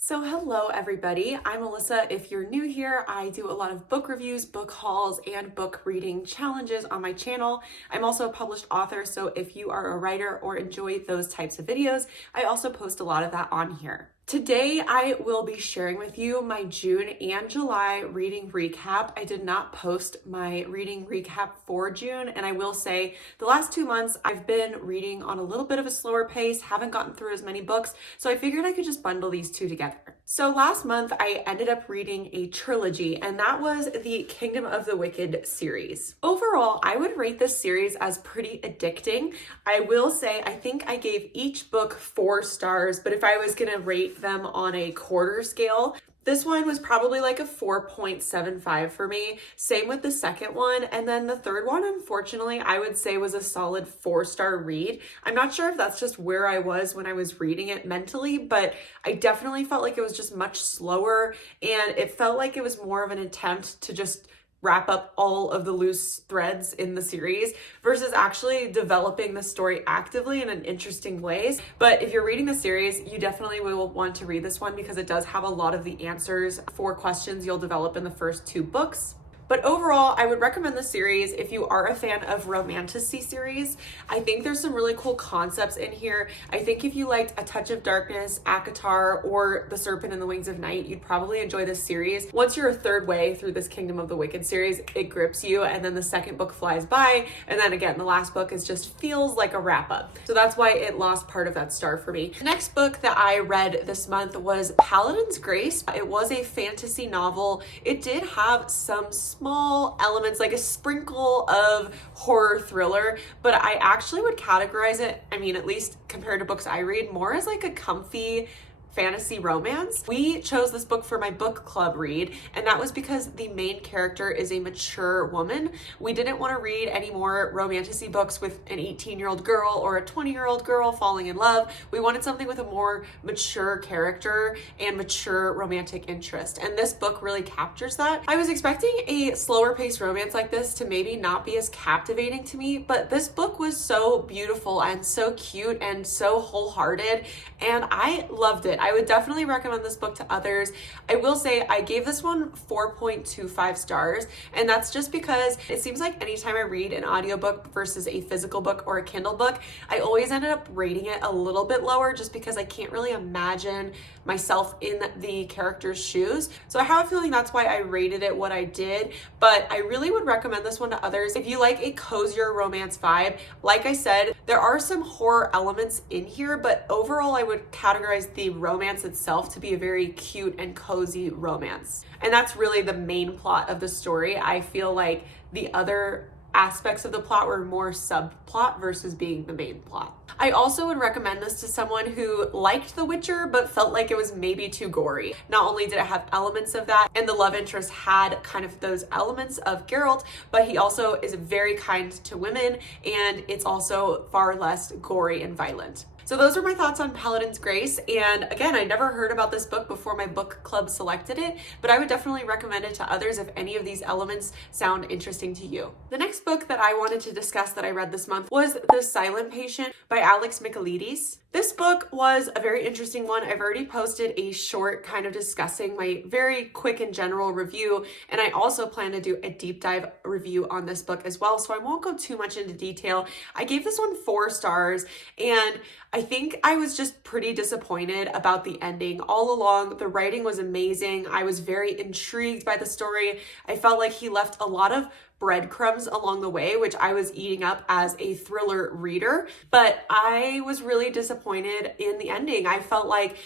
So hello everybody, I'm Alyssa. If you're new here, I do a lot of book reviews, book hauls, and book reading challenges on my channel. I'm also a published author, so if you are a writer or enjoy those types of videos, I also post a lot of that on here. Today, I will be sharing with you my June and July reading recap. I did not post my reading recap for June, and I will say the last 2 months I've been reading on a little bit of a slower pace, haven't gotten through as many books, so I figured I could just bundle these two together. So last month I ended up reading a trilogy, and that was the Kingdom of the Wicked series. Overall, I would rate this series as pretty addicting. I will say I think I gave each book 4 stars, but if I was gonna rate them on a quarter scale, this one was probably like a 4.75 for me. Same with the second one. And then the third one, unfortunately, I would say was a solid 4-star read. I'm not sure if that's just where I was when I was reading it mentally, but I definitely felt like it was just much slower, and it felt like it was more of an attempt to just wrap up all of the loose threads in the series versus actually developing the story actively and in interesting ways. But if you're reading the series, you definitely will want to read this one because it does have a lot of the answers for questions you'll develop in the first 2 books. But overall, I would recommend the series if you are a fan of romantasy series. I think there's some really cool concepts in here. I think if you liked A Touch of Darkness, ACOTAR, or The Serpent and the Wings of Night, you'd probably enjoy this series. Once you're a third way through this Kingdom of the Wicked series, it grips you, and then the second book flies by, and then again, the last book feels like a wrap-up. So that's why it lost part of that star for me. The next book that I read this month was Paladins Grace. It was a fantasy novel. It did have some small elements, like a sprinkle of horror thriller, but I actually would categorize it, at least compared to books I read, more as like a comfy fantasy romance. We chose this book for my book club read, and that was because the main character is a mature woman. We didn't want to read any more romantasy books with an 18-year-old girl or a 20-year-old girl falling in love. We wanted something with a more mature character and mature romantic interest, and this book really captures that. I was expecting a slower paced romance like this to maybe not be as captivating to me, but this book was so beautiful and so cute and so wholehearted, and I loved it. I would definitely recommend this book to others. I will say I gave this one 4.25 stars, and that's just because it seems like anytime I read an audiobook versus a physical book or a Kindle book, I always ended up rating it a little bit lower just because I can't really imagine myself in the character's shoes. So I have a feeling that's why I rated it what I did, but I really would recommend this one to others. If you like a cozier romance vibe, like I said, there are some horror elements in here, but overall I would categorize the romance itself to be a very cute and cozy romance. And that's really the main plot of the story. I feel like the other aspects of the plot were more subplot versus being the main plot. I also would recommend this to someone who liked The Witcher but felt like it was maybe too gory. Not only did it have elements of that, and the love interest had kind of those elements of Geralt, but he also is very kind to women, and it's also far less gory and violent. So those are my thoughts on Paladins Grace, and again, I never heard about this book before my book club selected it, but I would definitely recommend it to others if any of these elements sound interesting to you. The next book that I wanted to discuss that I read this month was The Silent Patient by Alex Michaelides. This book was a very interesting one. I've already posted a short kind of discussing my very quick and general review, and I also plan to do a deep dive review on this book as well, so I won't go too much into detail. I gave this one 4 stars, and I think I was just pretty disappointed about the ending. All along, the writing was amazing. I was very intrigued by the story. I felt like he left a lot of breadcrumbs along the way, which I was eating up as a thriller reader, but I was really disappointed in the ending. I felt like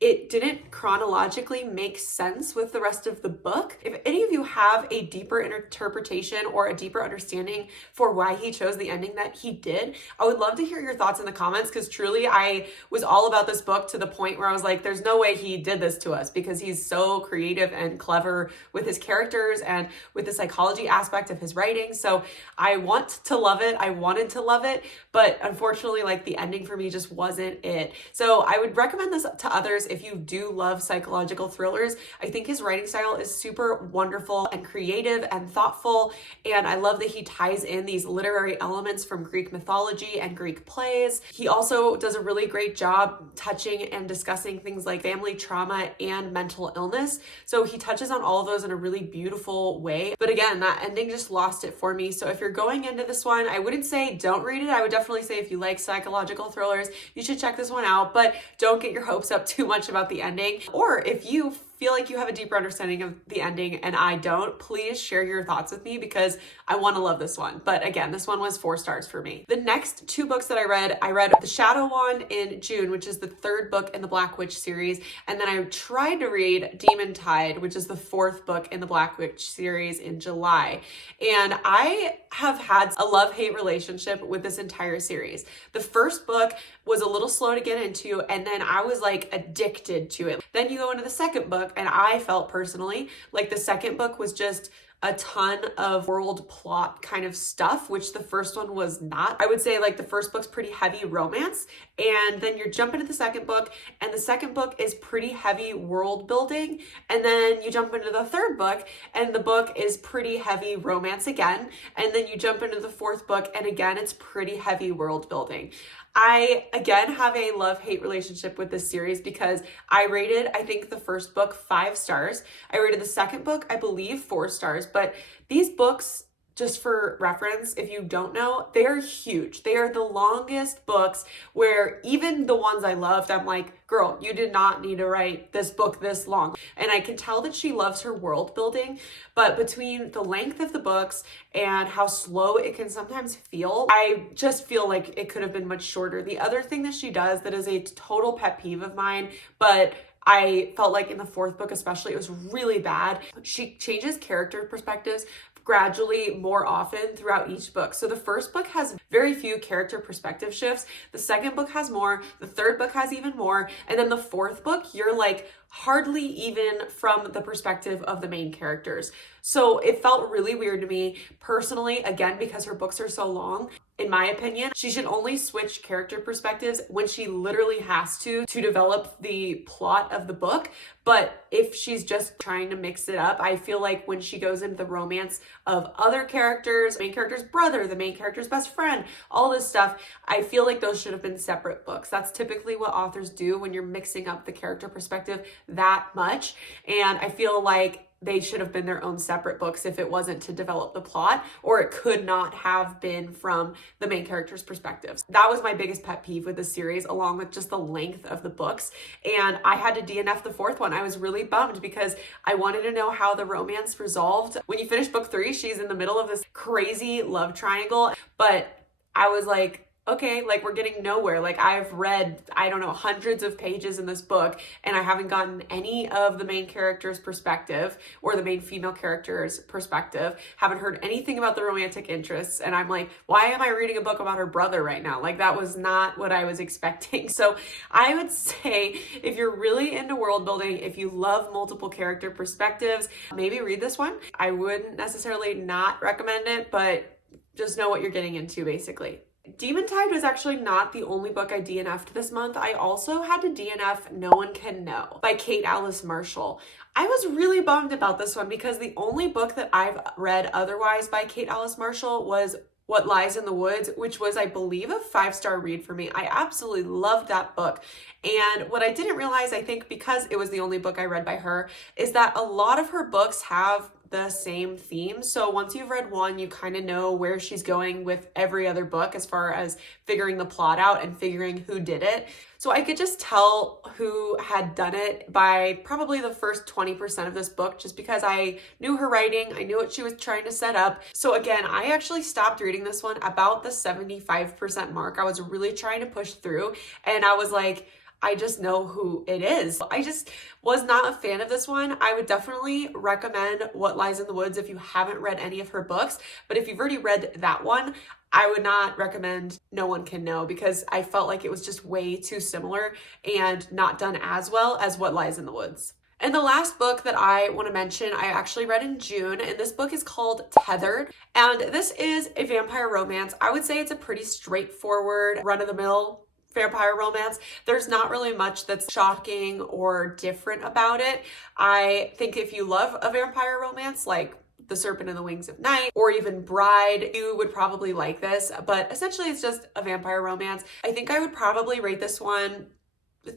it didn't chronologically make sense with the rest of the book. If any of you have a deeper interpretation or a deeper understanding for why he chose the ending that he did, I would love to hear your thoughts in the comments, because truly I was all about this book to the point where I was like, there's no way he did this to us, because he's so creative and clever with his characters and with the psychology aspect of his writing. So I want to love it. I wanted to love it, but unfortunately, like, the ending for me just wasn't it. So I would recommend this to others If you do love psychological thrillers, I think his writing style is super wonderful and creative and thoughtful. And I love that he ties in these literary elements from Greek mythology and Greek plays. He also does a really great job touching and discussing things like family trauma and mental illness. So he touches on all of those in a really beautiful way. But again, that ending just lost it for me. So if you're going into this one, I wouldn't say don't read it. I would definitely say if you like psychological thrillers, you should check this one out, but don't get your hopes up too much about the ending. Or if you feel like you have a deeper understanding of the ending and I don't, please share your thoughts with me because I want to love this one. But again, this one was 4 stars for me. The next 2 books that I read The Shadow Wand in June, which is the 3rd book in the Black Witch series. And then I tried to read Demon Tide, which is the 4th book in the Black Witch series in July. And I have had a love-hate relationship with this entire series. The first book was a little slow to get into, and then I was like addicted to it. Then you go into the second book, and I felt personally like the second book was just a ton of world plot kind of stuff, which the first one was not. I would say like the first book's pretty heavy romance, and then you're jumping into the second book, and the second book is pretty heavy world building, and then you jump into the third book, and the book is pretty heavy romance again, and then you jump into the fourth book, and again, it's pretty heavy world building. I, again, have a love-hate relationship with this series because I rated, I think, the first book 5 stars. I rated the second book, I believe, 4 stars. But these books, just for reference, if you don't know, they're huge. They are the longest books where even the ones I loved, I'm like, girl, you did not need to write this book this long. And I can tell that she loves her world building, but between the length of the books and how slow it can sometimes feel, I just feel like it could have been much shorter. The other thing that she does that is a total pet peeve of mine, but I felt like in the 4th book especially, it was really bad. She changes character perspectives gradually more often throughout each book. So the first book has very few character perspective shifts. The second book has more. The third book has even more. And then the 4th book, you're like hardly even from the perspective of the main characters. So it felt really weird to me personally, again, because her books are so long. In my opinion, she should only switch character perspectives when she literally has to develop the plot of the book. But if she's just trying to mix it up, I feel like when she goes into the romance of other characters, the main character's brother, the main character's best friend, all this stuff, I feel like those should have been separate books. That's typically what authors do when you're mixing up the character perspective that much. And I feel like they should have been their own separate books if it wasn't to develop the plot, or it could not have been from the main character's perspectives. That was my biggest pet peeve with the series, along with just the length of the books. And I had to DNF the 4th one. I was really bummed because I wanted to know how the romance resolved. When you finish book 3, she's in the middle of this crazy love triangle, but I was like, okay, like we're getting nowhere. Like I've read, I don't know, hundreds of pages in this book and I haven't gotten any of the main character's perspective or the main female character's perspective. Haven't heard anything about the romantic interests. And I'm like, why am I reading a book about her brother right now? Like that was not what I was expecting. So I would say if you're really into world building, if you love multiple character perspectives, maybe read this one. I wouldn't necessarily not recommend it, but just know what you're getting into basically. Demon Tide was actually not the only book I DNF'd this month. I also had to DNF No One Can Know by Kate Alice Marshall. I was really bummed about this one because the only book that I've read otherwise by Kate Alice Marshall was What Lies in the Woods, which was, I believe, a 5-star read for me. I absolutely loved that book. And what I didn't realize, I think because it was the only book I read by her, is that a lot of her books have the same theme. So once you've read one, you kind of know where she's going with every other book as far as figuring the plot out and figuring who did it. So I could just tell who had done it by probably the first 20% of this book, just because I knew her writing, I knew what she was trying to set up. So again, I actually stopped reading this one about the 75% mark. I was really trying to push through and I was like, I just know who it is. I just was not a fan of this one. I would definitely recommend What Lies in the Woods if you haven't read any of her books. But if you've already read that one, I would not recommend No One Can Know because I felt like it was just way too similar and not done as well as What Lies in the Woods. And the last book that I want to mention, I actually read in June, and this book is called Tethered. And this is a vampire romance. I would say it's a pretty straightforward, run-of-the-mill vampire romance. There's not really much that's shocking or different about it. I think if you love a vampire romance, like The Serpent and the Wings of Night, or even Bride, you would probably like this, but essentially it's just a vampire romance. I think I would probably rate this one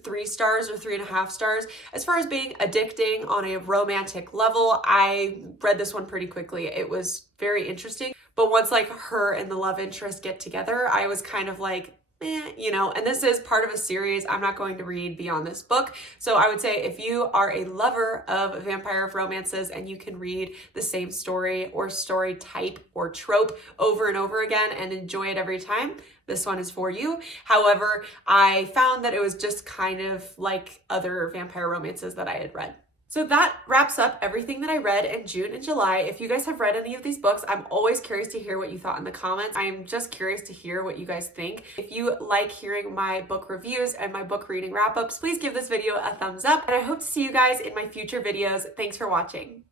3 stars or 3.5 stars. As far as being addicting on a romantic level, I read this one pretty quickly. It was very interesting, but once like her and the love interest get together, I was kind of like, you know, and this is part of a series. I'm not going to read beyond this book. So I would say if you are a lover of vampire romances and you can read the same story or story type or trope over and over again and enjoy it every time, this one is for you. However, I found that it was just kind of like other vampire romances that I had read. So that wraps up everything that I read in June and July. If you guys have read any of these books, I'm always curious to hear what you thought in the comments. I'm just curious to hear what you guys think. If you like hearing my book reviews and my book reading wrap-ups, please give this video a thumbs up, and I hope to see you guys in my future videos. Thanks for watching.